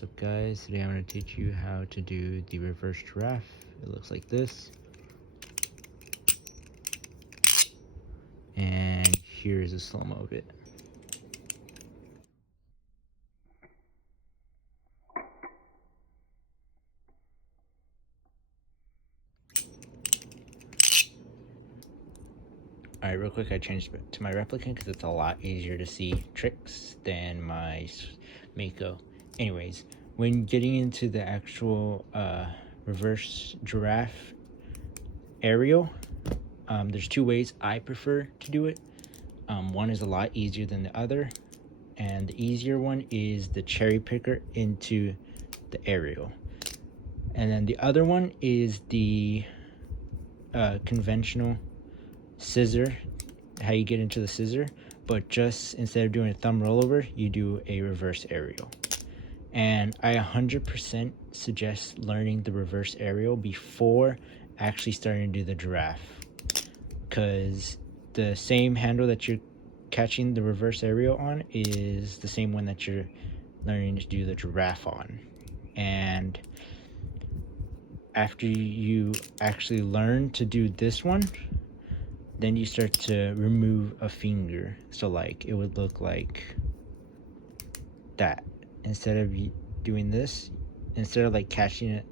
What's up guys, today I'm going to teach you how to do the reverse giraffe. It looks like this. And here's a slow-mo of it. Alright, real quick, I changed it to my replicant because it's a lot easier to see tricks than my Mako. Anyways, when getting into the actual reverse giraffe aerial, there's two ways I prefer to do it. One is a lot easier than the other, and the easier one is the cherry picker into the aerial, and then the other one is the conventional scissor, how you get into the scissor, but just instead of doing a thumb rollover, you do a reverse aerial. And I 100% suggest learning the reverse aerial before actually starting to do the giraffe, because the same handle that you're catching the reverse aerial on is the same one that you're learning to do the giraffe on. And after you actually learn to do this one, then you start to remove a finger. So like it would look like that. Instead of doing this, instead of like catching it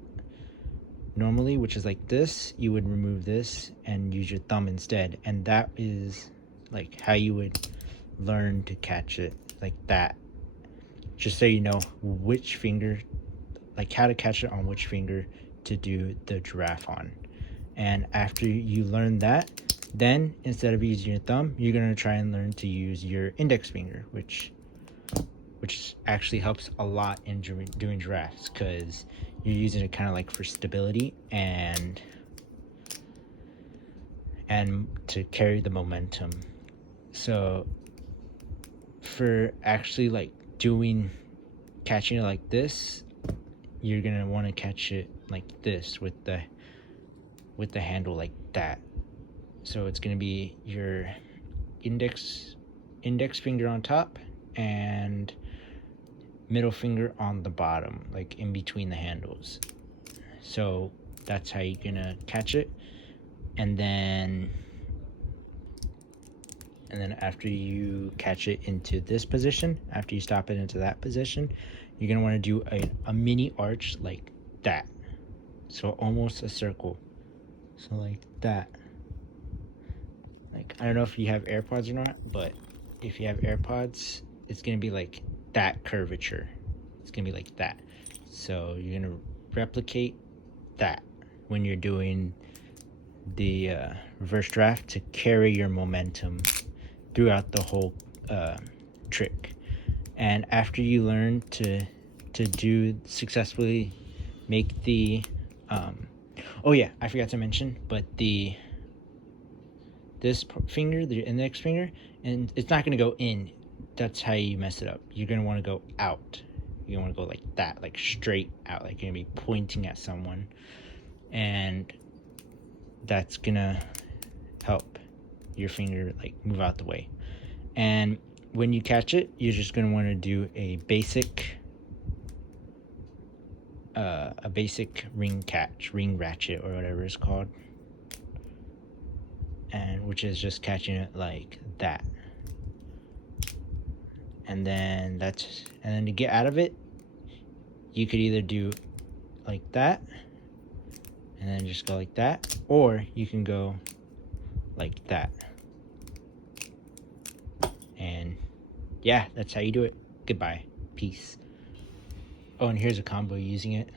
normally, which is like this, you would remove this and use your thumb instead. And that is like how you would learn to catch it, like that. Just so you know which finger, like how to catch it on which finger to do the giraffe on. And after you learn that, then instead of using your thumb, you're gonna try and learn to use your index finger, which actually helps a lot in doing giraffes, because you're using it kind of like for stability and to carry the momentum. So for actually like catching it like this, you're gonna want to catch it like this with the handle like that. So it's gonna be your index finger on top and middle finger on the bottom, like in between the handles. So that's how you're gonna catch it. And then after you catch it into this position, after you stop it into that position, you're gonna want to do a mini arch like that. So almost a circle. So like that. Like, I don't know if you have AirPods or not, but if you have AirPods, it's gonna be like that curvature. It's gonna be like that. So you're gonna replicate that when you're doing the reverse draft to carry your momentum throughout the whole trick. And after you learn to do successfully make the oh yeah, I forgot to mention, but this finger, the index finger, and it's not going to go in. That's how you mess it up. You're going to want to go out. You want to go like that, like straight out, like you're going to be pointing at someone, and that's going to help your finger like move out the way. And when you catch it, you're just going to want to do a basic ring catch, ring ratchet, or whatever it's called, and which is just catching it like that. And then to get out of it, you could either do like that and then just go like that, or you can go like that. And yeah, that's how you do it. Goodbye. Peace. Oh, and here's a combo using it.